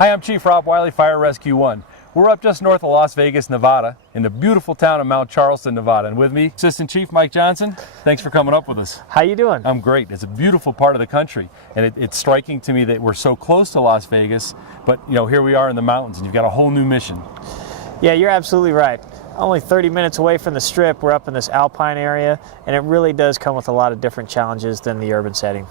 Hi, I'm Chief Rob Wiley, Fire Rescue 1. We're up just north of Las Vegas, Nevada, in the beautiful town of Mount Charleston, Nevada. And with me, Assistant Chief Mike Johnson. Thanks for coming up with us. How you doing? I'm great. It's a beautiful part of the country, and it's striking to me that we're so close to Las Vegas, but here we are in the mountains, and you've got a whole new mission. Yeah, you're absolutely right. Only 30 minutes away from the Strip, we're up in this alpine area, and it really does come with a lot of different challenges than the urban setting.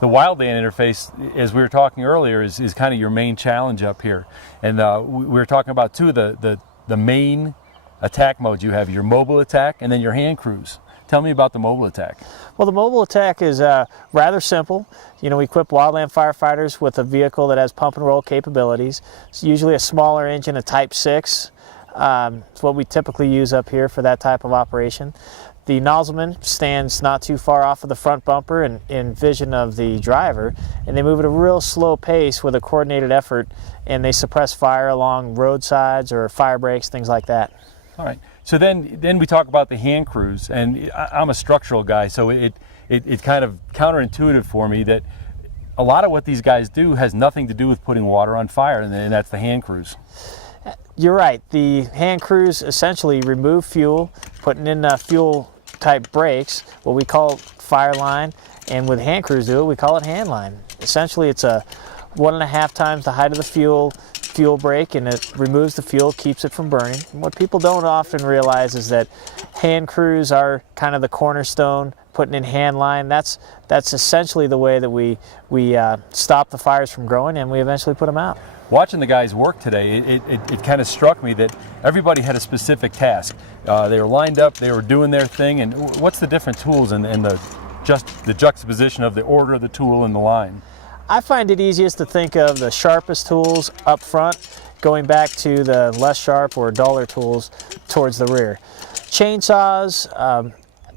The Wildland interface, as we were talking earlier, is kind of your main challenge up here. And we were talking about two of the main attack modes you have, your mobile attack and then your hand crews. Tell me about the mobile attack. Well, the mobile attack is rather simple. We equip wildland firefighters with a vehicle that has pump and roll capabilities. It's usually a smaller engine, a Type 6. It's what we typically use up here for that type of operation. The nozzleman stands not too far off of the front bumper and in vision of the driver, and they move at a real slow pace with a coordinated effort, and they suppress fire along roadsides or fire breaks, things like that. All right. So then we talk about the hand crews, and I'm a structural guy, so it's kind of counterintuitive for me that a lot of what these guys do has nothing to do with putting water on fire, and that's the hand crews. You're right. The hand crews essentially remove fuel, putting in fuel type brakes, what we call fire line, and with hand crews do it, we call it hand line. Essentially it's a 1.5 times the height of the fuel brake, and it removes the fuel, keeps it from burning. And what people don't often realize is that hand crews are kind of the cornerstone. Putting in hand line, that's essentially the way that we stop the fires from growing, and we eventually put them out. Watching the guys work today, it kind of struck me that everybody had a specific task. They were lined up, they were doing their thing, and what's the different tools and the juxtaposition of the order of the tool in the line? I find it easiest to think of the sharpest tools up front, going back to the less sharp or duller tools towards the rear. Chainsaws,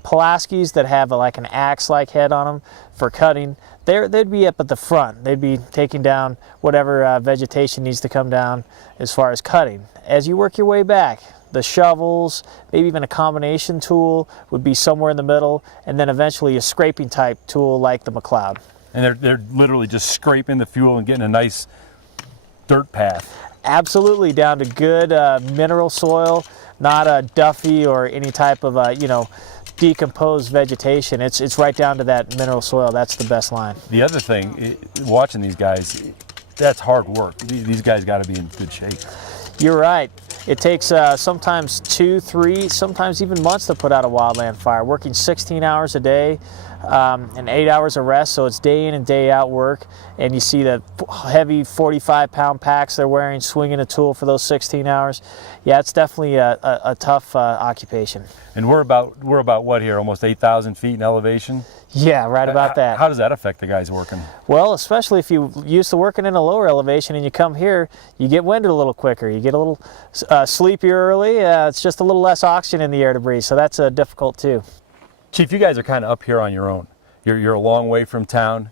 Pulaskis that have like an axe-like head on them for cutting, they'd be up at the front. They'd be taking down whatever vegetation needs to come down as far as cutting. As you work your way back, the shovels, maybe even a combination tool would be somewhere in the middle, and then eventually a scraping type tool like the McLeod. And they're literally just scraping the fuel and getting a nice dirt path. Absolutely, down to good mineral soil, not a duffy or any type of decomposed vegetation. It's right down to that mineral soil. That's the best line. The other thing, watching these guys, that's hard work. These guys got to be in good shape. You're right. It takes sometimes 2, 3, sometimes even months to put out a wildland fire, working 16 hours a day and 8 hours of rest, so it's day in and day out work. And you see the heavy 45-pound packs they're wearing, swinging a tool for those 16 hours. Yeah, it's definitely a tough occupation. And we're about what here, almost 8,000 feet in elevation? Yeah, right about that. How does that affect the guys working? Well, especially if you're used to working in a lower elevation and you come here, you get winded a little quicker. You get a little sleepier early. It's just a little less oxygen in the air to breathe, so that's difficult too. Chief, you guys are kind of up here on your own. You're a long way from town.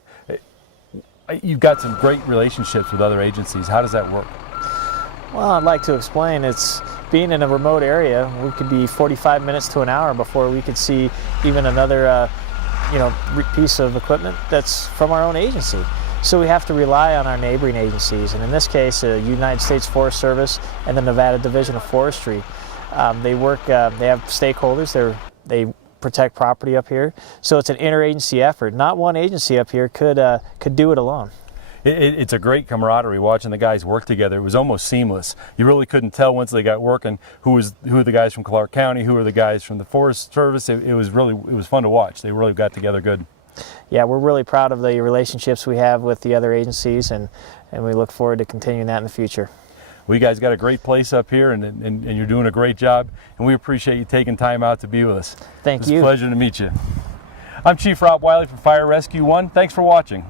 You've got some great relationships with other agencies. How does that work? Well, I'd like to explain. It's being in a remote area, we could be 45 minutes to an hour before we could see even another piece of equipment that's from our own agency. So we have to rely on our neighboring agencies, and in this case, the United States Forest Service and the Nevada Division of Forestry. They have stakeholders, they protect property up here, so it's an interagency effort. Not one agency up here could do it alone. It's a great camaraderie watching the guys work together. It was almost seamless. You really couldn't tell once they got working who are the guys from Clark County, who are the guys from the Forest Service. It was fun to watch. They really got together good. Yeah, we're really proud of the relationships we have with the other agencies, and we look forward to continuing that in the future. Well, you guys got a great place up here, and you're doing a great job, and we appreciate you taking time out to be with us. Thank you. It's a pleasure to meet you. I'm Chief Rob Wiley from Fire Rescue 1. Thanks for watching.